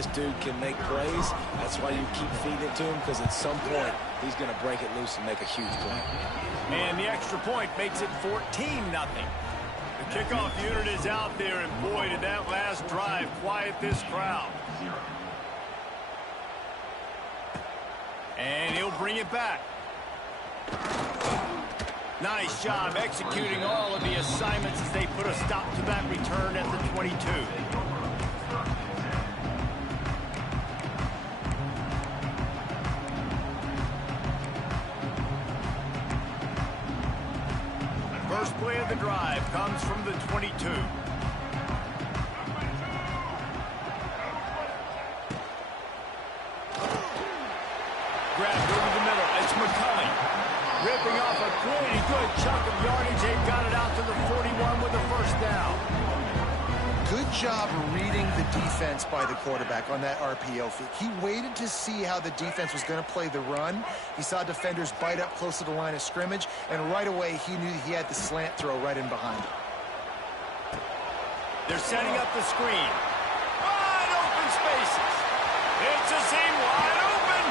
this dude can make plays. That's why you keep feeding it to him, because at some point, he's going to break it loose and make a huge play. And the extra point makes it 14-0. The kickoff unit is out there, and boy, did that last drive quiet this crowd. And he'll bring it back. Nice job executing all of the assignments as they put a stop to that return at the 22. First play of the drive comes from the 22. Grabbed over the middle. It's McCulley. Ripping off a pretty good chunk of yardage. They got it out to the 41 with a first down. Good job reading the defense by the quarterback on that RPO feed. He waited to see how the defense was going to play the run. He saw defenders bite up close to the line of scrimmage, and right away he knew he had the slant throw right in behind him. They're setting up the screen. Wide open spaces. It's a seam wide open.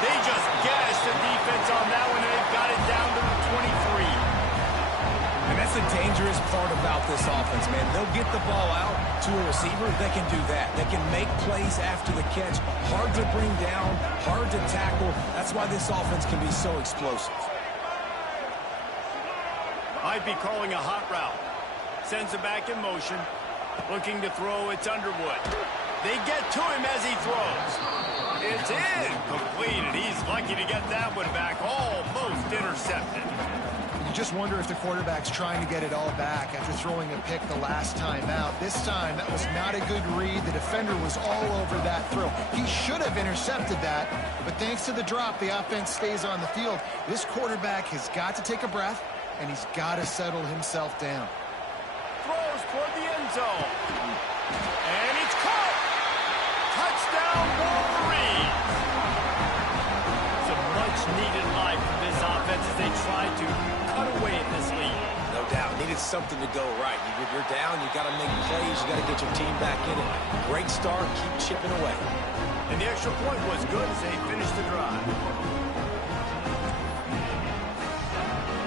They just gashed the defense on that one, and they've got it down to the 23. And that's the dangerous part about this offense, man. They'll get the ball out to a receiver. They can do that. They can make plays after the catch. Hard to bring down, hard to tackle. That's why this offense can be so explosive. Might be calling a hot route. Sends it back in motion. Looking to throw, it's Underwood. They get to him as he throws. It's incomplete, and he's lucky to get that one back. Almost intercepted. You just wonder if the quarterback's trying to get it all back after throwing a pick the last time out. This time, that was not a good read. The defender was all over that throw. He should have intercepted that, but thanks to the drop, the offense stays on the field. This quarterback has got to take a breath, and he's got to settle himself down. Throws toward the end zone. And it's caught. Touchdown, Wolverine. Some much-needed life for this offense as they try to cut away at this lead. No doubt. Needed something to go right. You're down. You got to make plays. You got to get your team back in it. Great start. Keep chipping away. And the extra point was good as they finished the drive.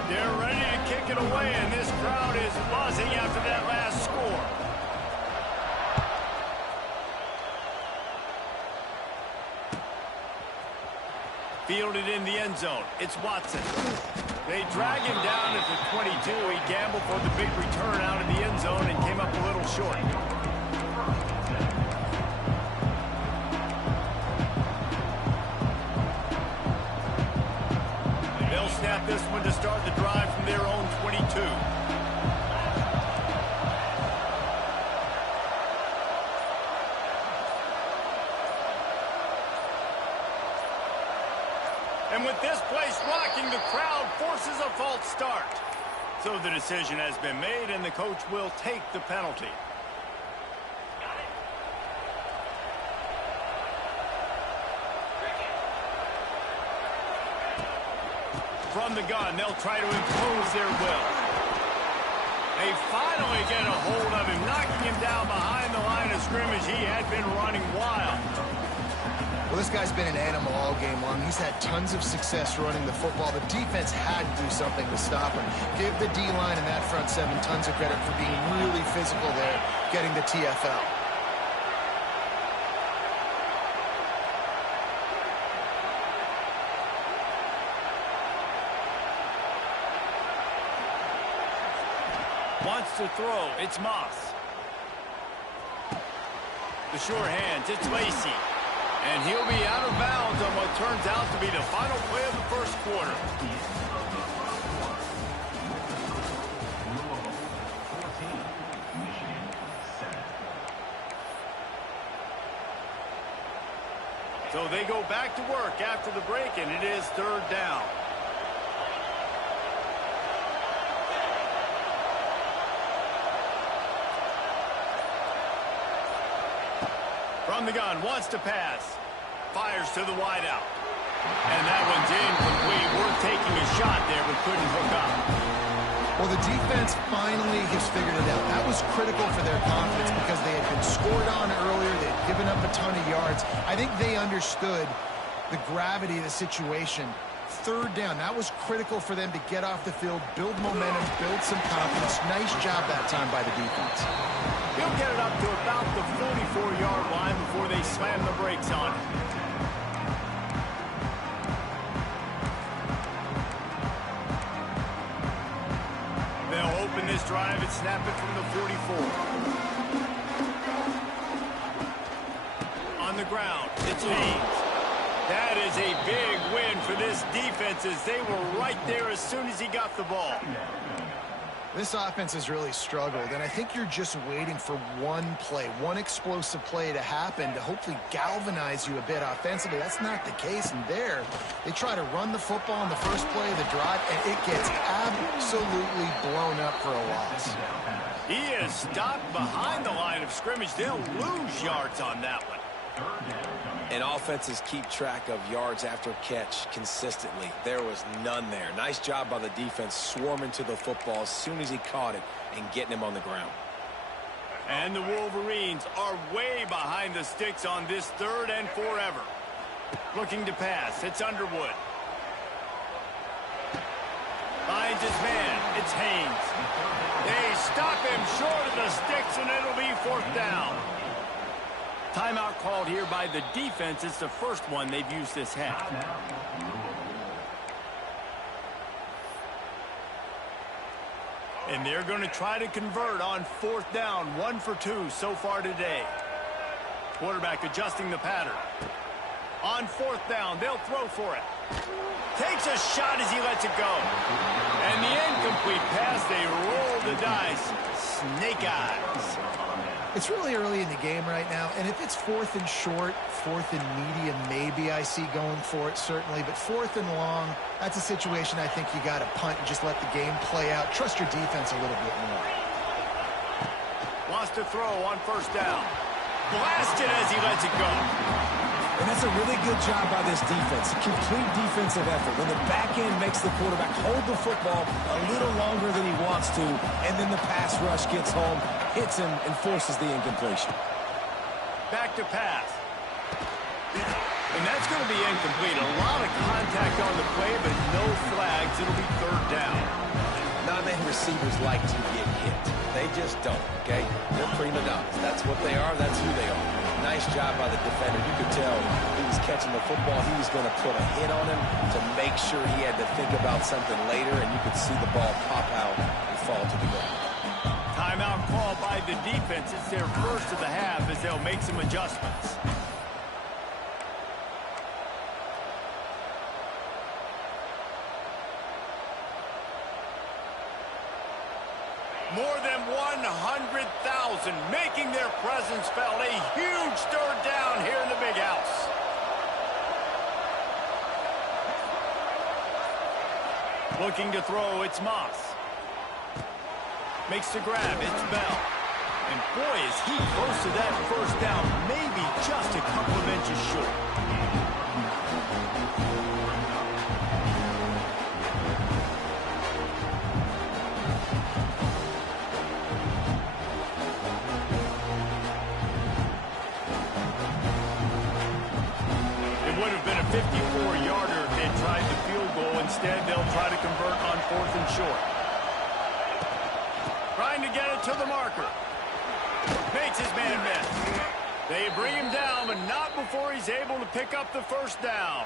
They're ready to kick it away, and this crowd is buzzing after that last score. Fielded in the end zone. It's Watson. They drag him down at the 22. He gambled for the big return out of the end zone and came up a little short. They'll snap this one to start the drive from their own 22. And with this place rocking, the crowd forces a false start. So the decision has been made, and the coach will take the penalty. From the gun, they'll try to impose their will. They finally get a hold of him, knocking him down behind the line of scrimmage. He had been running wild. Well, this guy's been an animal all game long. He's had tons of success running the football. The defense had to do something to stop him. Give the D-line and that front seven tons of credit for being really physical there, getting the TFL. Wants to throw. It's Moss. The sure hands. It's Lacey. And he'll be out of bounds on what turns out to be the final play of the first quarter. So they go back to work after the break, and it is third down. From the gun, wants to pass. Fires to the wideout. And that one's incomplete. We're taking a shot there, but couldn't hook up. Well, the defense finally has figured it out. That was critical for their confidence because they had been scored on earlier. They had given up a ton of yards. I think they understood the gravity of the situation. Third down, that was critical for them to get off the field, build momentum, build some confidence. Nice job that time by the defense. He'll get it up to about the 44-yard line before they slam the brakes on it. They'll open this drive and snap it from the 44. On the ground, it's Haynes. That is a big win for this defense as they were right there as soon as he got the ball. This offense has really struggled, and I think you're just waiting for one play, one explosive play to happen to hopefully galvanize you a bit offensively. That's not the case, and there, they try to run the football in the first play of the drive, and it gets absolutely blown up for a loss. He is stopped behind the line of scrimmage. They'll lose yards on that one. And offenses keep track of yards after catch consistently. There was none there. Nice job by the defense swarming to the football as soon as he caught it and getting him on the ground. And the Wolverines are way behind the sticks on this 3rd and forever. Looking to pass. It's Underwood. Finds his man. It's Haynes. They stop him short of the sticks, and it'll be 4th down. Timeout called here by the defense. It's the first one they've used this half. And they're going to try to convert on 4th down. 1 for 2 so far today. Quarterback adjusting the pattern. On 4th down, they'll throw for it. Takes a shot as he lets it go. And the incomplete pass, they roll the dice. Snake eyes. It's really early in the game right now, and if it's 4th and short, 4th and medium, maybe I see going for it, certainly. But 4th and long, that's a situation I think you got to punt and just let the game play out. Trust your defense a little bit more. Wants to throw on 1st down. Blasted as he lets it go. And that's a really good job by this defense. Complete defensive effort. When the back end makes the quarterback hold the football a little longer than he wants to, and then the pass rush gets home, hits him, and forces the incompletion. Back to pass. And that's going to be incomplete. A lot of contact on the play, but no flags. It'll be 3rd down. Not many receivers like to get hit. They just don't, okay? They're prima donnas. That's what they are. That's who they are. Nice job by the defender. You could tell he was catching the football. He was going to put a hit on him to make sure he had to think about something later, and you could see the ball pop out and fall to the ground. Timeout call by the defense. It's their first of the half as they'll make some adjustments. More than 100,000 making their presence felt. A huge 3rd down here in the big house. Looking to throw, it's Moss. Makes the grab, it's Bell. And boy, is he close to that 1st down, maybe just a couple of inches short. It would have been a 54-yarder if they tried the field goal. Instead, they'll try to convert on 4th and short. Trying to get it to the marker. Makes his man miss. They bring him down, but not before he's able to pick up the 1st down.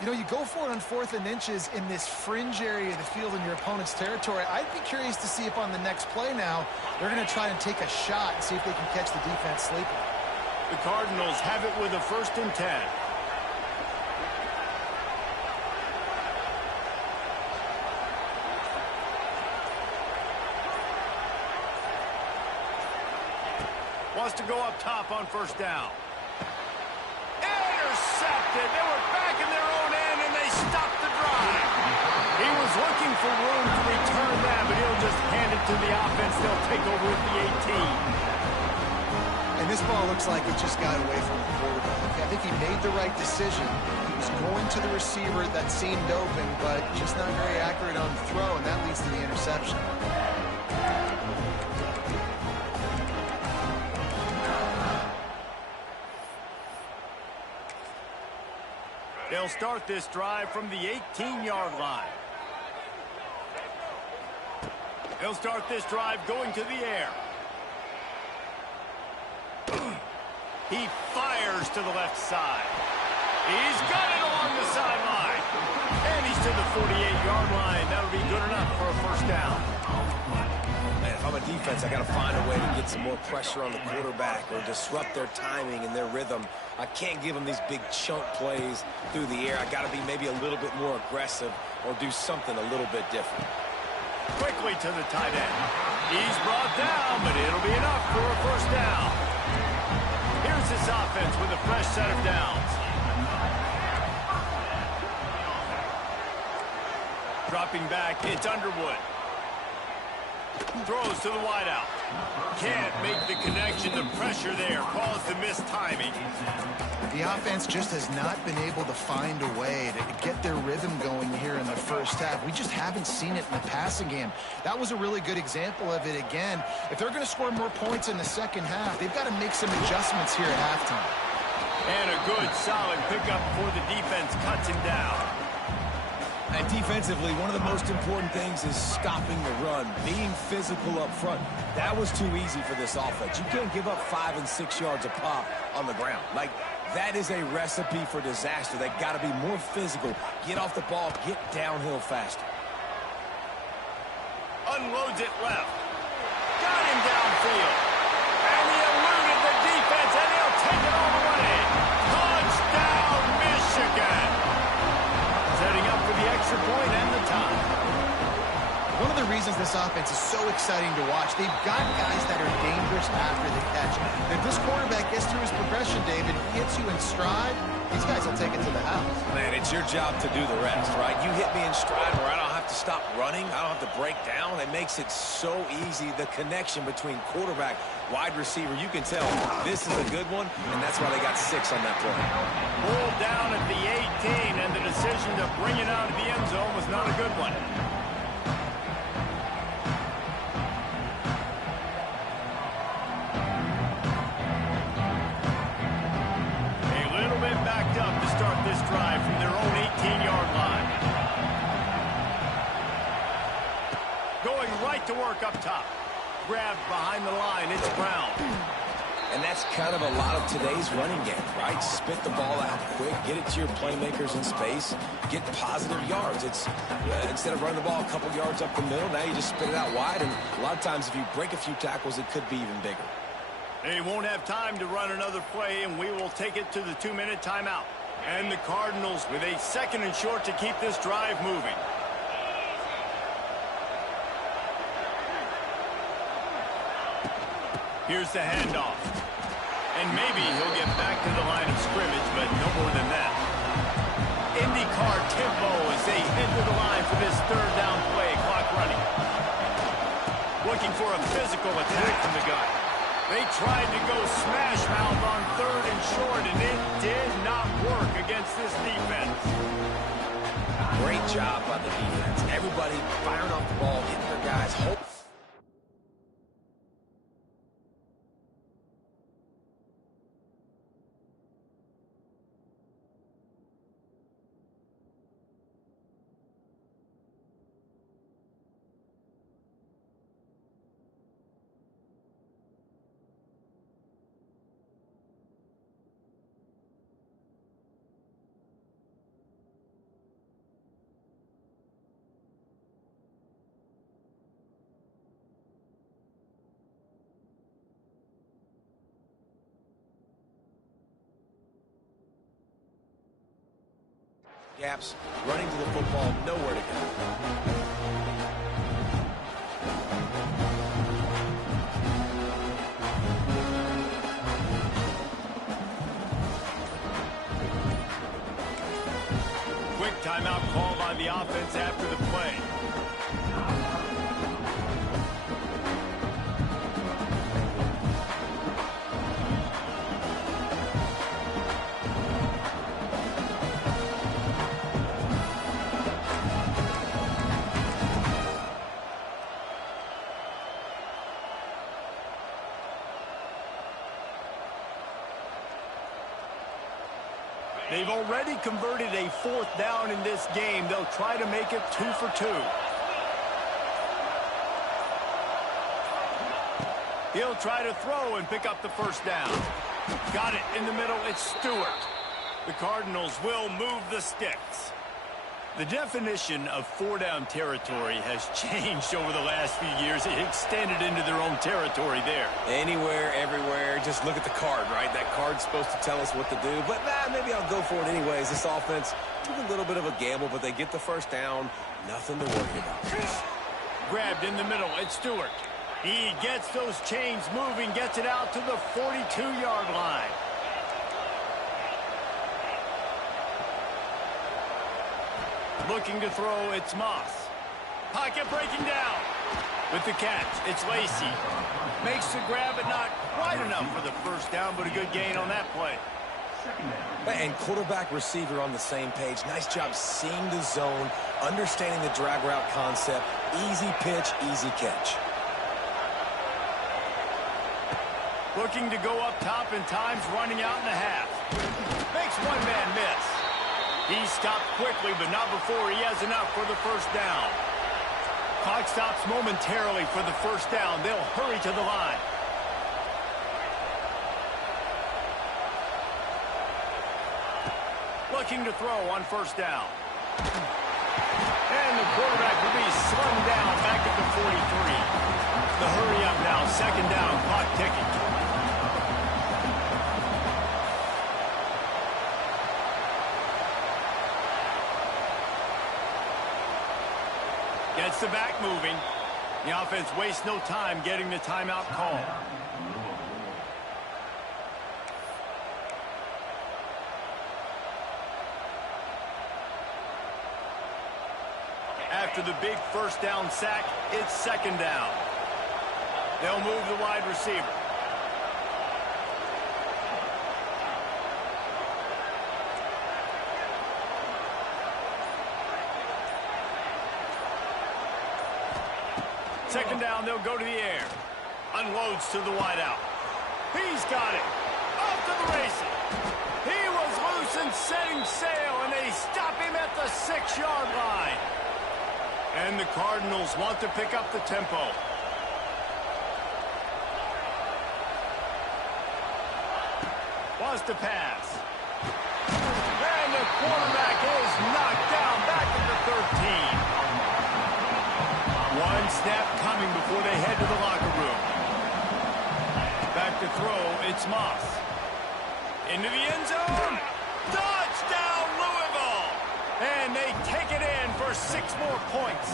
You know, you go for it on 4th and inches in this fringe area of the field in your opponent's territory. I'd be curious to see if on the next play now, they're going to try and take a shot and see if they can catch the defense sleeping. The Cardinals have it with a 1st and 10. Wants to go up top on 1st down. Intercepted. They were back in their own end, and they stopped the drive. He was looking for room to return that, but he'll just hand it to the offense. They'll take over at the 18. And And this ball looks like it just got away from the quarterback. I think he made the right decision. He was going to the receiver that seemed open, but just not very accurate on the throw, and that leads to the interception. They'll start this drive from the 18-yard line. They'll start this drive going to the air. He fires to the left side. He's got it along the sideline. And he's to the 48-yard line. That'll be good enough for a first down. Man, if I'm a defense, I got to find a way to get some more pressure on the quarterback or disrupt their timing and their rhythm. I can't give them these big chunk plays through the air. I got to be maybe a little bit more aggressive or do something a little bit different. Quickly to the tight end. He's brought down, but it'll be enough for a first down. Here's this offense with a fresh set of downs. Dropping back, it's Underwood. Throws to the wideout. Can't make the connection. The pressure there caused the missed timing. The offense just has not been able to find a way to get their rhythm going here in the first half. We just haven't seen it in the passing game. That was a really good example of it again. If they're going to score more points in the second half, they've got to make some adjustments here at halftime. And a good, solid pickup before the defense cuts him down. And defensively, one of the most important things is stopping the run, being physical up front. That was too easy for this offense. You can't give up 5 and 6 yards a pop on the ground. Like, that is a recipe for disaster. They got to be more physical, get off the ball, get downhill faster. Unloads it left. Got him downfield. And he eluded the defense, and he'll take it all the way. Touchdown, Michigan. Setting up for the extra point and the tie. One of the reasons this offense is so exciting to watch, they've got guys that are dangerous after the catch. And if this quarterback gets through his progression, David, hits you in stride, these guys will take it to the house. Man, it's your job to do the rest, right? You hit me in stride where I don't have to stop running. I don't have to break down. It makes it so easy. The connection between quarterback, wide receiver, you can tell this is a good one, and that's why they got 6 on that play. Pulled down at the 18, and the decision to bring it out of the end zone was not a good one. Backed up to start this drive from their own 18-yard line. Going right to work up top. Grabbed behind the line, it's Brown. And that's kind of a lot of today's running game, right? Spit the ball out quick, get it to your playmakers in space, get positive yards. It's instead of running the ball a couple yards up the middle, now you just spit it out wide, and a lot of times if you break a few tackles, it could be even bigger. They won't have time to run another play, and we will take it to the 2-minute timeout. And the Cardinals with a 2nd and short to keep this drive moving. Here's the handoff. And maybe he'll get back to the line of scrimmage, but no more than that. IndyCar tempo as they head to the line for this 3rd down play. Clock running. Looking for a physical attack from the gun. They tried to go smash mouth on 3rd and short, and it did not work against this defense. Great job by the defense. Everybody firing off the ball, hitting their guys. Gaps, running to the football, nowhere to go. Quick timeout call by the offense after the play. They've already converted a 4th down in this game. They'll try to make it 2 for 2. He'll try to throw and pick up the 1st down. Got it in the middle. It's Stewart. The Cardinals will move the sticks. The definition of 4-down territory has changed over the last few years. It extended into their own territory there. Anywhere, everywhere. Just look at the card, right? That card's supposed to tell us what to do. But maybe I'll go for it anyways. This offense took a little bit of a gamble, but they get the 1st down. Nothing to worry about. Grabbed in the middle. It's Stewart. He gets those chains moving, gets it out to the 42-yard line. Looking to throw, it's Moss. Pocket breaking down. With the catch, it's Lacy. Makes the grab, but not quite enough for the 1st down, but a good gain on that play. And quarterback receiver on the same page. Nice job seeing the zone, understanding the drag route concept. Easy pitch, easy catch. Looking to go up top in times, running out in the half. Makes one man miss. He stopped quickly, but not before he has enough for the 1st down. Clock stops momentarily for the 1st down. They'll hurry to the line. Looking to throw on 1st down. And the quarterback will be slung down back at the 43. The hurry up now, 2nd down, clock ticking. Gets the back moving. The offense wastes no time getting the timeout call. After the big 1st down sack, it's 2nd down. They'll move the wide receiver. Second down, they'll go to the air. Unloads to the wideout. He's got it. Off to the races. He was loose and setting sail, and they stop him at the 6-yard line. And the Cardinals want to pick up the tempo. Wants to pass. And the quarterback is knocked down back at the 13. One snap coming before they head to the locker room. Back to throw, it's Moss. Into the end zone. Touchdown, Louisville! And they take it in for 6 more points.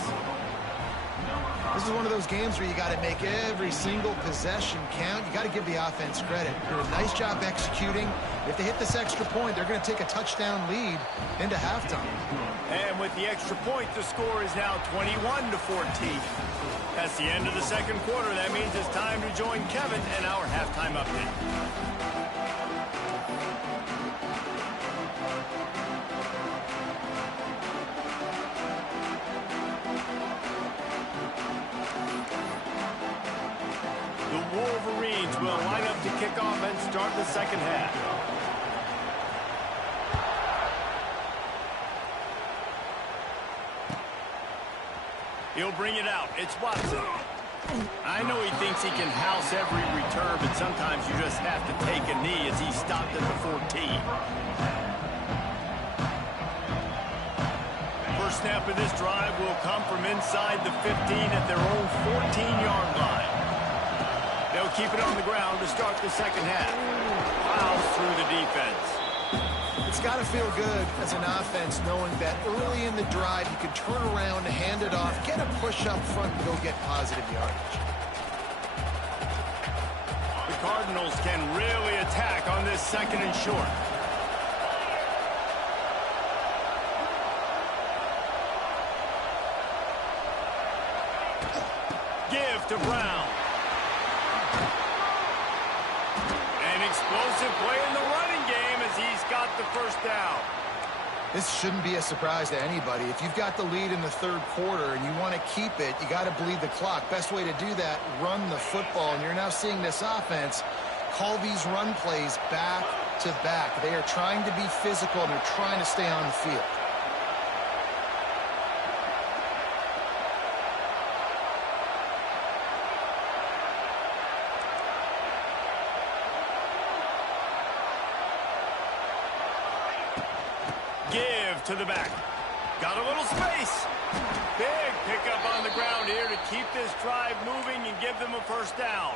This is one of those games where you got to make every single possession count. You got to give the offense credit. They're a nice job executing. If they hit this extra point, they're going to take a touchdown lead into halftime. And with the extra point, the score is now 21-14. That's the end of the 2nd quarter. That means it's time to join Kevin and our halftime update. The Wolverines will line up to kick off and start the 2nd half. He'll bring it out. It's Watson. I know he thinks he can house every return, but sometimes you just have to take a knee as he stopped at the 14. First snap of this drive will come from inside the 15 at their own 14-yard line. They'll keep it on the ground to start the 2nd half. Plows through the defense. It's got to feel good as an offense knowing that early in the drive you can turn around, hand it off, get a push up front, and go get positive yardage. The Cardinals can really attack on this 2nd and short. Give to Brown. An explosive play in the running game as he's got the 1st down. This shouldn't be a surprise to anybody. If you've got the lead in the 3rd quarter and you want to keep it, you got to bleed the clock. Best way to do that, run the football. And you're now seeing this offense call these run plays back to back. They are trying to be physical, and they're trying to stay on the field. Give to the back. Got a little space. Big pickup on the ground here to keep this drive moving and give them a first down.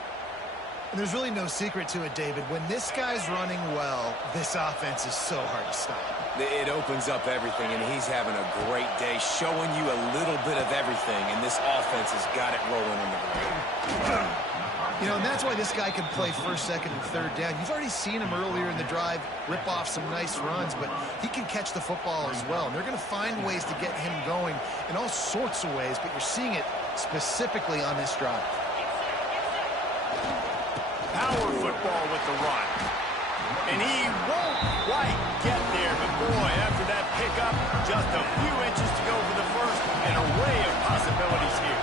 And there's really no secret to it, David. When this guy's running well, this offense is so hard to stop. It opens up everything, and he's having a great day, showing you a little bit of everything, and this offense has got it rolling on the ground. You know, and that's why this guy can play first, second, and third down. You've already seen him earlier in the drive rip off some nice runs, but he can catch the football as well. And they're going to find ways to get him going in all sorts of ways, but you're seeing it specifically on this drive. Power football with the run. And he won't quite get there, but boy, after that pickup, just a few inches to go for the first, an array of possibilities here.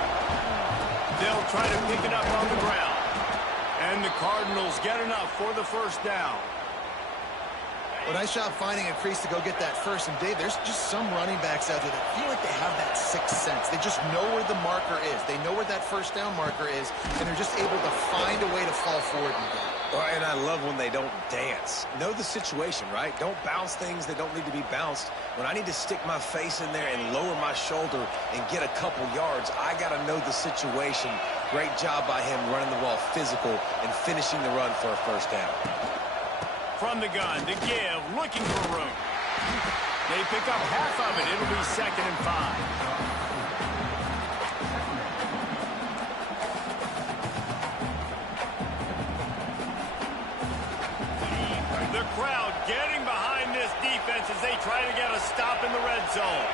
They'll try to pick it up on the ground. And the Cardinals get enough for the first down. Well, nice job finding a crease to go get that first. And, Dave, there's just some running backs out there that feel like they have that sixth sense. They just know where the marker is. They know where that first down marker is, and they're just able to find a way to fall forward and get it. And I love when they don't dance. Know the situation, right? Don't bounce things that don't need to be bounced. When I need to stick my face in there and lower my shoulder and get a couple yards, I got to know the situation. Great job by him running the ball physical and finishing the run for a first down. From the gun to give, looking for room. They pick up half of it. It'll be 2nd and 5. The crowd getting behind this defense as they try to get a stop in the red zone.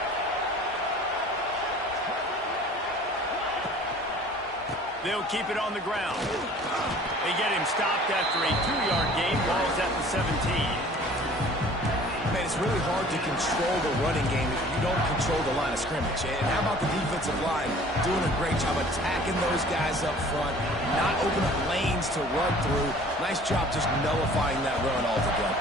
They'll keep it on the ground. They get him stopped after a 2-yard gain. Ball's at the 17. Man, it's really hard to control the running game if you don't control the line of scrimmage. And how about the defensive line doing a great job attacking those guys up front, not opening up lanes to run through. Nice job just nullifying that run altogether.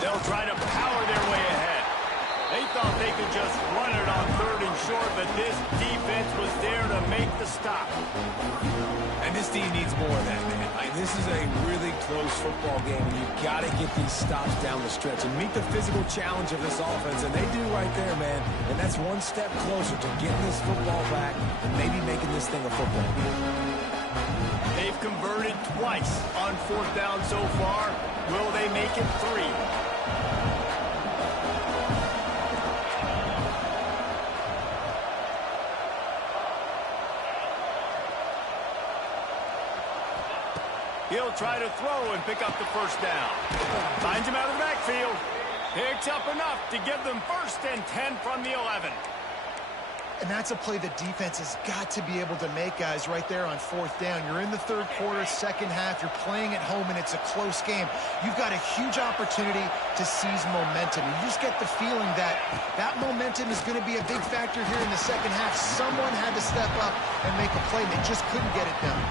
They'll try to power their way ahead. They thought they could just run it on 3rd and short, but this defense was there to make the stop. And this team needs more of that, man. This is a really close football game, and you've got to get these stops down the stretch and meet the physical challenge of this offense, and they do right there, man. And that's one step closer to getting this football back and maybe making this thing a football game. They've converted twice on 4th down so far. Will they make it 3? He'll try to throw and pick up the first down. Finds him out of the backfield. Picks up enough to give them 1st and 10 from the 11. And that's a play the defense has got to be able to make, guys, right there on 4th down. You're in the 3rd quarter, 2nd half. You're playing at home, and it's a close game. You've got a huge opportunity to seize momentum. You just get the feeling that that momentum is going to be a big factor here in the 2nd half. Someone had to step up and make a play. They just couldn't get it done.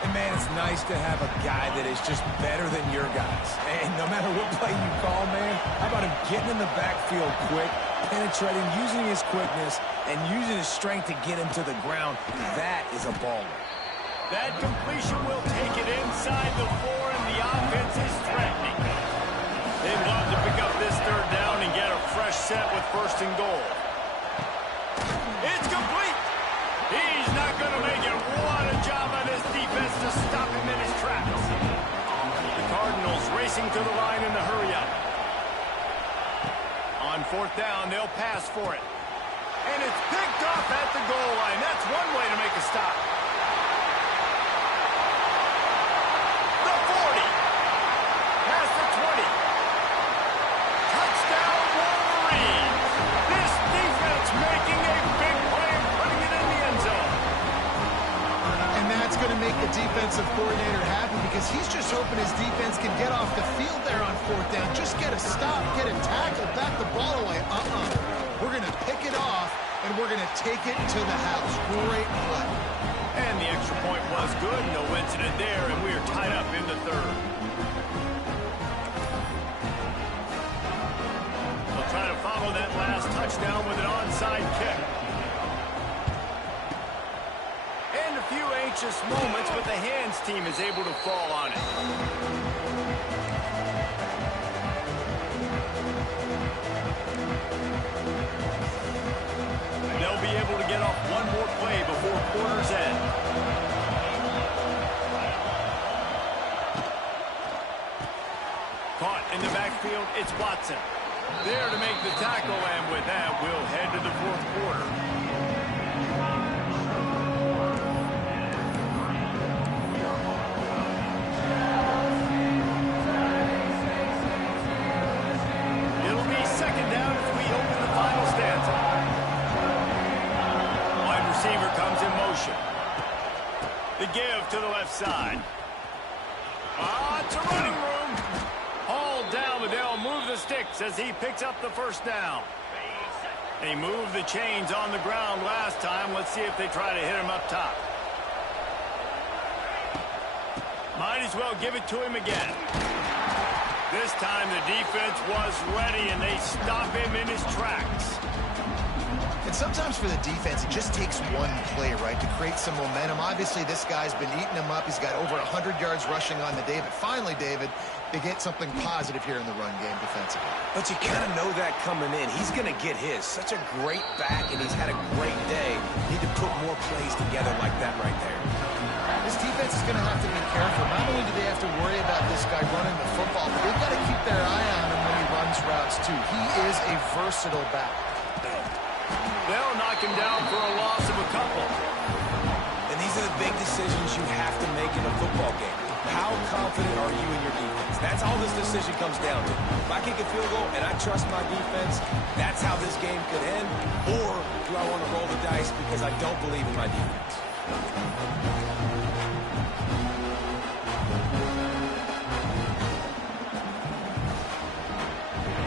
And, man, it's nice to have a guy that is just better than your guys. And no matter what play you call, man, how about him getting in the backfield quick, penetrating, using his quickness, and using his strength to get him to the ground? That is a baller. That completion will take it inside the 4, and the offense is threatening. They'd love to pick up this 3rd down and get a fresh set with 1st and goal. It's complete. He's not going to make it. What a job by this defense to stop him in his tracks. The Cardinals racing to the line in the hurry-up. On 4th down, they'll pass for it. And it's picked off at the goal line. That's one way to make a stop. The 40. Past the 20. Touchdown, Wolverines. This defense making a big play and putting it in the end zone. And that's going to make the defensive coordinator happy because he's just hoping his defense can get off the field there on fourth down. Just get a stop, get a tackle, back the ball away. We're going to pick it off, and we're going to take it to the house. Great play. And the extra point was good. No incident there, and we are tied up in the third. They'll try to follow that last touchdown with an onside kick. And a few anxious moments, but the hands team is able to fall on it. They'll be able to get off one more play before quarter's end. Caught in the backfield, it's Watson. There to make the tackle, and with that, we'll head to the fourth quarter. It'll be second down as we open the final stanza. Wide receiver comes in motion. The give to the left side. It's a running room. Hauled down, but they'll move the sticks as he picks up the first down. They moved the chains on the ground last time. Let's see if they try to hit him up top. Might as well give it to him again. This time the defense was ready, and they stop him in his tracks. And sometimes for the defense, it just takes one play, right, to create some momentum. Obviously, this guy's been eating him up. He's got over 100 yards rushing on the day. But finally, David, they get something positive here in the run game defensively. But you kind of know that coming in. He's going to get his. Such a great back, and he's had a great day. Need to put more plays together like that right there. This defense is going to have to be careful. Not only do they have to worry about this guy running the football, but they've got to keep their eye on him when he runs routes, too. He is a versatile back. They'll knock him down for a loss of a couple. And these are the big decisions you have to make in a football game. How confident are you in your defense? That's all this decision comes down to. If I kick a field goal and I trust my defense, that's how this game could end. Or do I want to roll the dice because I don't believe in my defense?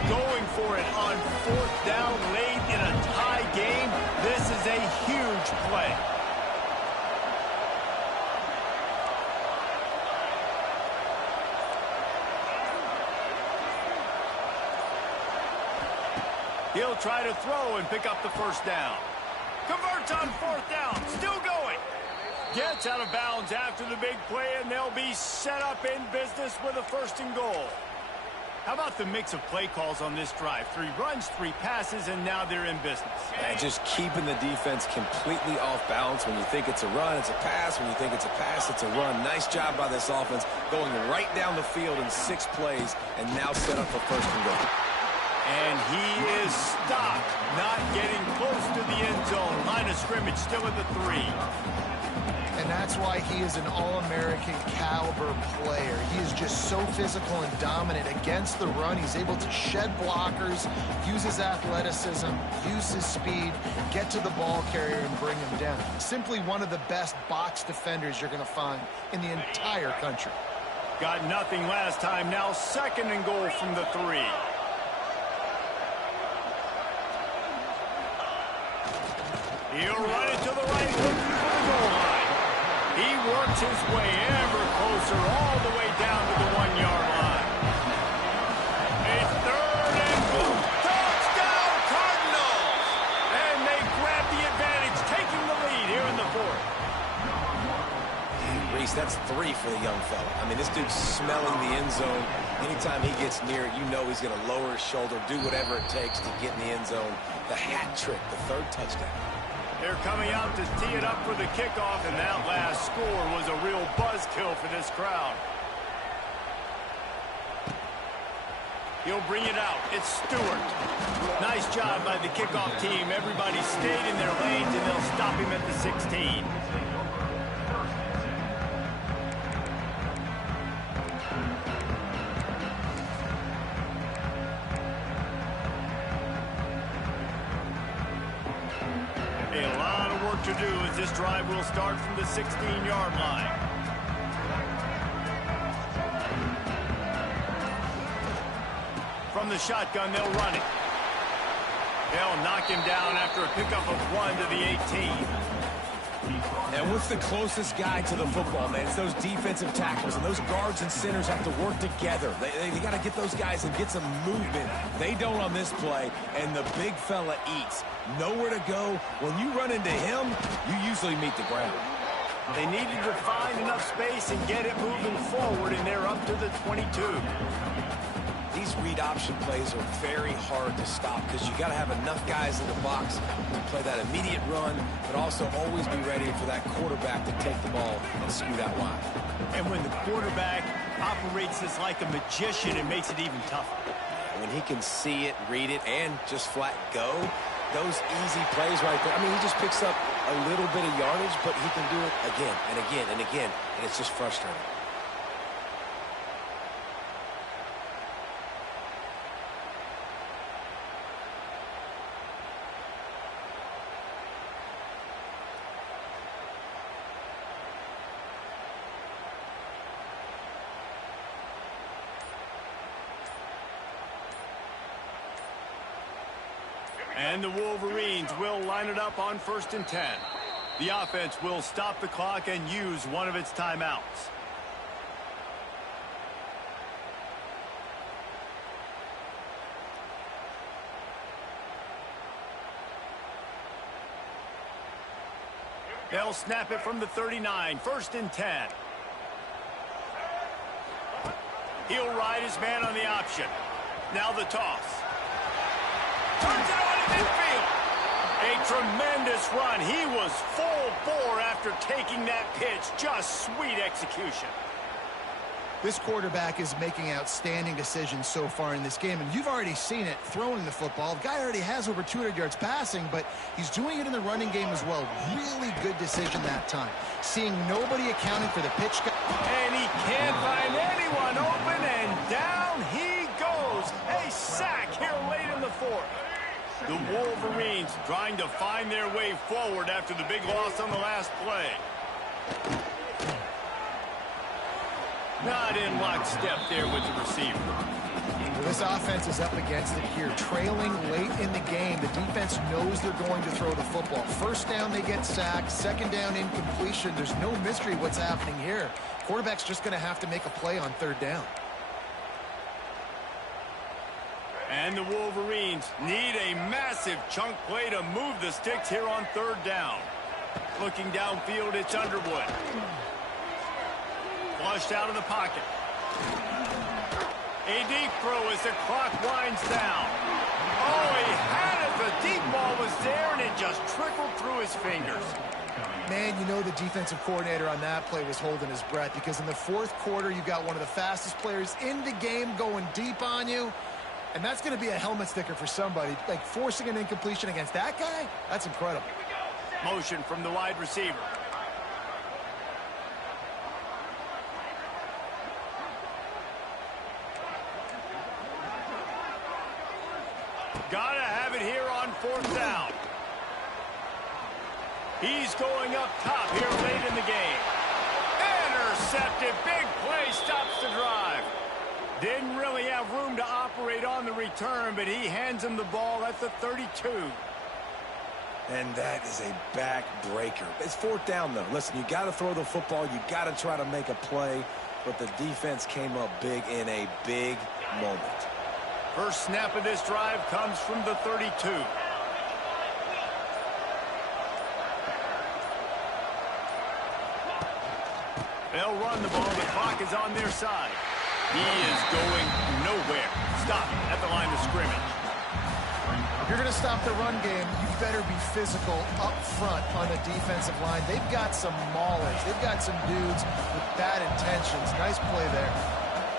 Going for it on fourth down late in a tie game. This is a huge play. He'll try to throw and pick up the first down. Converts on fourth down. Still going. Gets out of bounds after the big play, and they'll be set up in business with a first and goal. How about the mix of play calls on this drive? 3 runs, 3 passes, and now they're in business. And just keeping the defense completely off balance. When you think it's a run, it's a pass. When you think it's a pass, it's a run. Nice job by this offense going right down the field in 6 plays and now set up for first and goal. And he is stopped, not getting close to the end zone. Line of scrimmage still at the 3. And that's why he is an All-American caliber player. He is just so physical and dominant against the run. He's able to shed blockers, use his athleticism, use his speed, get to the ball carrier and bring him down. Simply one of the best box defenders you're going to find in the entire country. Got nothing last time. Now second and goal from the 3. He'll run it to the right, looking for the goal line. He works his way ever closer, all the way down to the 1-yard line. It's third and goal. Touchdown, Cardinals! And they grab the advantage, taking the lead here in the 4th. Reese, that's 3 for the young fella. I mean, this dude's smelling the end zone. Anytime he gets near it, you know he's going to lower his shoulder, do whatever it takes to get in the end zone. The hat trick, the 3rd touchdown. They're coming out to tee it up for the kickoff, and that last score was a real buzzkill for this crowd. He'll bring it out. It's Stewart. Nice job by the kickoff team. Everybody stayed in their lanes, and they'll stop him at the 16. A lot of work to do as this drive will start from the 16-yard line. From the shotgun, they'll run it. They'll knock him down after a pickup of 1 to the 18. And what's the closest guy to the football, man? It's those defensive tackles, and those guards and centers have to work together. They got to get those guys and get some movement. They don't on this play, and the big fella eats. Nowhere to go. When you run into him, you usually meet the ground. They needed to find enough space and get it moving forward, and they're up to the 22. These read option plays are very hard to stop because you got to have enough guys in the box to play that immediate run, but also always be ready for that quarterback to take the ball and scoot out wide. And when the quarterback operates this like a magician, it makes it even tougher. When he can see it, read it, and just flat go, those easy plays right there. I mean, he just picks up a little bit of yardage, but he can do it again and again and again, and it's just frustrating. And the Wolverines will line it up on 1st and 10. The offense will stop the clock and use one of its timeouts. They'll snap it from the 39, 1st and 10. He'll ride his man on the option. Now the toss. Turns it on in midfield. A tremendous run. He was full bore after taking that pitch. Just sweet execution. This quarterback is making outstanding decisions so far in this game, and you've already seen it throwing the football. The guy already has over 200 yards passing, but he's doing it in the running game as well. Really good decision that time. Seeing nobody accounting for the pitch. And he can't find anyone open, and down he goes. A sack here late in the 4th. The Wolverines trying to find their way forward after the big loss on the last play. Not in lockstep there with the receiver. Well, this offense is up against it here. Trailing late in the game, the defense knows they're going to throw the football. 1st down, they get sacked. 2nd down, incompletion. There's no mystery what's happening here. Quarterback's just going to have to make a play on 3rd down. And the Wolverines need a massive chunk play to move the sticks here on 3rd down. Looking downfield, it's Underwood. Flushed out of the pocket. A deep throw as the clock winds down. Oh, he had it. The deep ball was there, and it just trickled through his fingers. Man, you know the defensive coordinator on that play was holding his breath, because in the 4th quarter, you got one of the fastest players in the game going deep on you. And that's going to be a helmet sticker for somebody. Like, forcing an incompletion against that guy, that's incredible. Motion from the wide receiver. Gotta have it here on 4th down. He's going up top here late in the game. Intercepted. Big play stops the drive. Didn't really have room to operate on the return, but he hands him the ball at the 32. And that is a backbreaker. It's 4th down, though. Listen, you got to throw the football. You got to try to make a play. But the defense came up big in a big moment. First snap of this drive comes from the 32. They'll run the ball. The clock is on their side. He is going nowhere. Stop at the line of scrimmage. If you're going to stop the run game, you better be physical up front on the defensive line. They've got some maulers. They've got some dudes with bad intentions. Nice play there.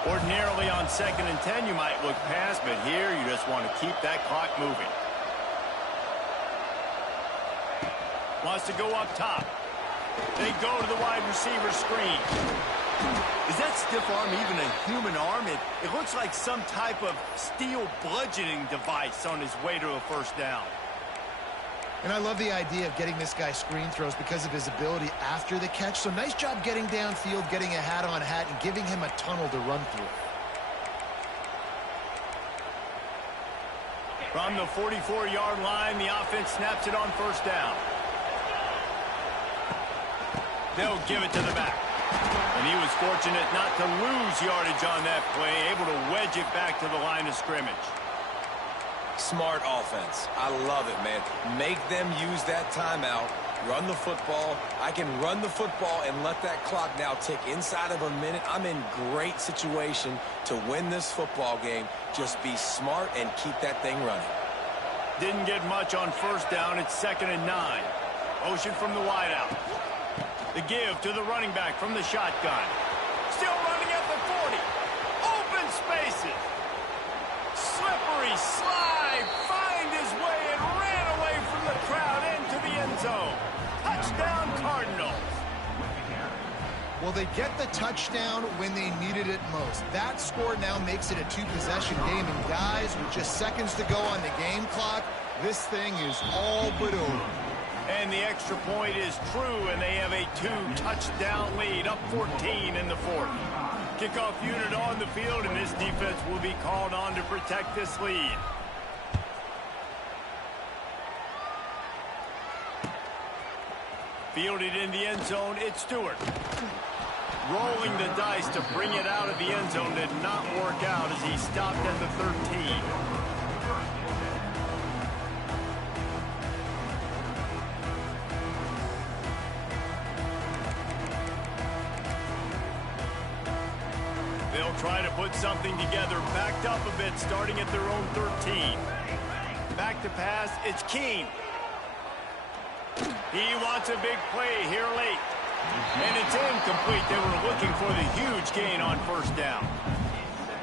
Ordinarily on 2nd and 10, you might look past, but here you just want to keep that clock moving. Wants to go up top. They go to the wide receiver screen. Is that stiff arm even a human arm? It looks like some type of steel bludgeoning device on his way to a 1st down. And I love the idea of getting this guy screen throws because of his ability after the catch. So nice job getting downfield, getting a hat on hat, and giving him a tunnel to run through. From the 44-yard line, the offense snaps it on first down. They'll give it to the back. And he was fortunate not to lose yardage on that play, able to wedge it back to the line of scrimmage. Smart offense. I love it, man. Make them use that timeout. Run the football. I can run the football and let that clock now tick inside of a minute. I'm in great situation to win this football game. Just be smart and keep that thing running. Didn't get much on first down. It's 2nd and 9. Motion from the wideout. The give to the running back from the shotgun. Still running at the 40. Open spaces. Slippery slide. Find his way and ran away from the crowd into the end zone. Touchdown Cardinals. Well, they get the touchdown when they needed it most. That score now makes it a two-possession game. And guys, with just seconds to go on the game clock, this thing is all but over. And the extra point is true, and they have a 2-touchdown lead, up 14 in the 4th. Kickoff unit on the field, and this defense will be called on to protect this lead. Fielded in the end zone, it's Stewart. Rolling the dice to bring it out of the end zone did not work out as he stopped at the 13. They'll try to put something together, backed up a bit, starting at their own 13. Back to pass, it's Keene. He wants a big play here late. And it's incomplete. They were looking for the huge gain on first down.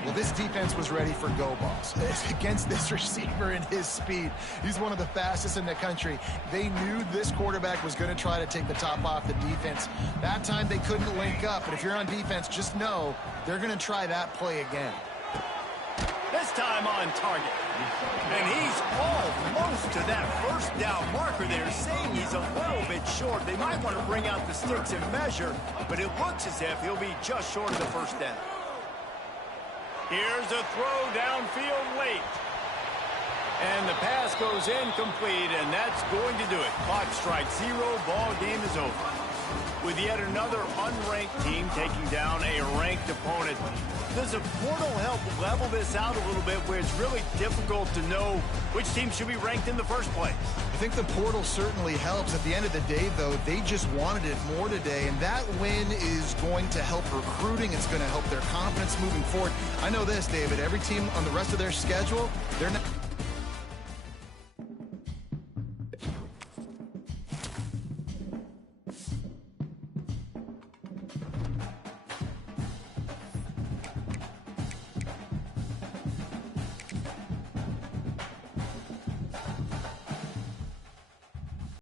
Well, this defense was ready for go balls. It's against this receiver and his speed. He's one of the fastest in the country. They knew this quarterback was going to try to take the top off the defense. That time they couldn't link up, but if you're on defense, just know they're going to try that play again. This time on target. And he's almost to that first down marker there, saying he's a little bit short. They might want to bring out the sticks and measure, but it looks as if he'll be just short of the first down. Here's a throw downfield late. And the pass goes incomplete, and that's going to do it. Clock strikes 0, ball game is over. With yet another unranked team taking down a ranked opponent, does a portal help level this out a little bit where it's really difficult to know which team should be ranked in the first place? I think the portal certainly helps. At the end of the day, though, they just wanted it more today, and that win is going to help recruiting. It's going to help their confidence moving forward. I know this, David, every team on the rest of their schedule, they're not